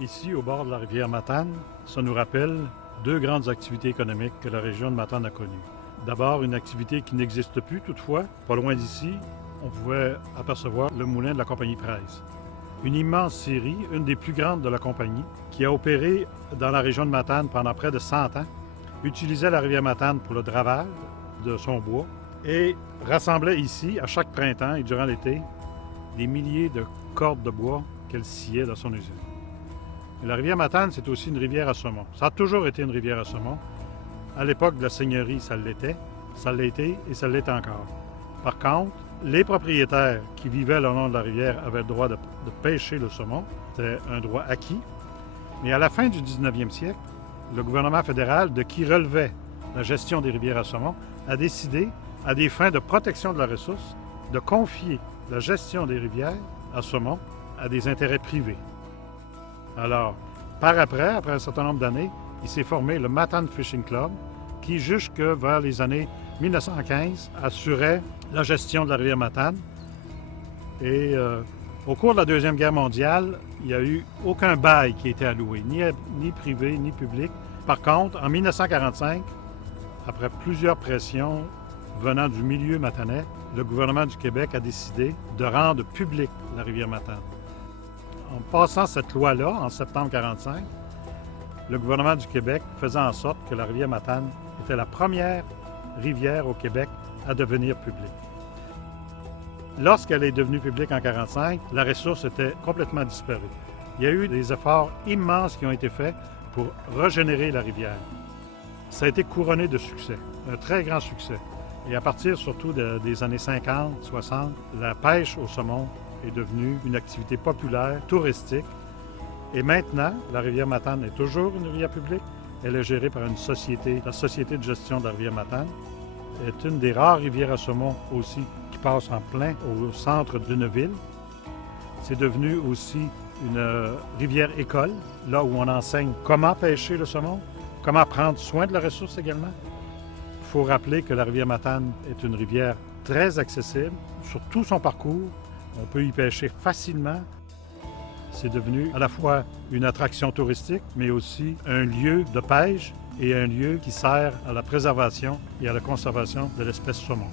Ici, au bord de la rivière Matane, ça nous rappelle deux grandes activités économiques que la région de Matane a connues. D'abord, une activité qui n'existe plus toutefois. Pas loin d'ici, on pouvait apercevoir le moulin de la compagnie Presse. Une immense scierie, une des plus grandes de la compagnie, qui a opéré dans la région de Matane pendant près de 100 ans, utilisait la rivière Matane pour le dravage de son bois et rassemblait ici, à chaque printemps et durant l'été, des milliers de cordes de bois qu'elle sciait dans son usine. Et la rivière Matane, c'est aussi une rivière à saumon. Ça a toujours été une rivière à saumon. À l'époque de la seigneurie, ça l'était, ça l'a été et ça l'est encore. Par contre, les propriétaires qui vivaient le long de la rivière avaient le droit de pêcher le saumon. C'était un droit acquis. Mais à la fin du 19e siècle, le gouvernement fédéral, de qui relevait la gestion des rivières à saumon, a décidé, à des fins de protection de la ressource, de confier la gestion des rivières à saumon à des intérêts privés. Alors, après un certain nombre d'années, il s'est formé le Matane Fishing Club, qui, jusque vers les années 1915, assurait la gestion de la rivière Matane. Et au cours de la Deuxième Guerre mondiale, il n'y a eu aucun bail qui a été alloué, ni privé, ni public. Par contre, en 1945, après plusieurs pressions venant du milieu matanais, le gouvernement du Québec a décidé de rendre publique la rivière Matane. En passant cette loi-là, en septembre 1945, le gouvernement du Québec faisait en sorte que la rivière Matane était la première rivière au Québec à devenir publique. Lorsqu'elle est devenue publique en 1945, la ressource était complètement disparue. Il y a eu des efforts immenses qui ont été faits pour régénérer la rivière. Ça a été couronné de succès, un très grand succès. Et à partir surtout des années 50, 60, la pêche au saumon est devenue une activité populaire, touristique. Et maintenant, la rivière Matane est toujours une rivière publique. Elle est gérée par une société, la Société de gestion de la rivière Matane. Elle est une des rares rivières à saumon aussi qui passe en plein au centre d'une ville. C'est devenu aussi une rivière école, là où on enseigne comment pêcher le saumon, comment prendre soin de la ressource également. Il faut rappeler que la rivière Matane est une rivière très accessible sur tout son parcours. On peut y pêcher facilement. C'est devenu à la fois une attraction touristique, mais aussi un lieu de pêche et un lieu qui sert à la préservation et à la conservation de l'espèce saumon.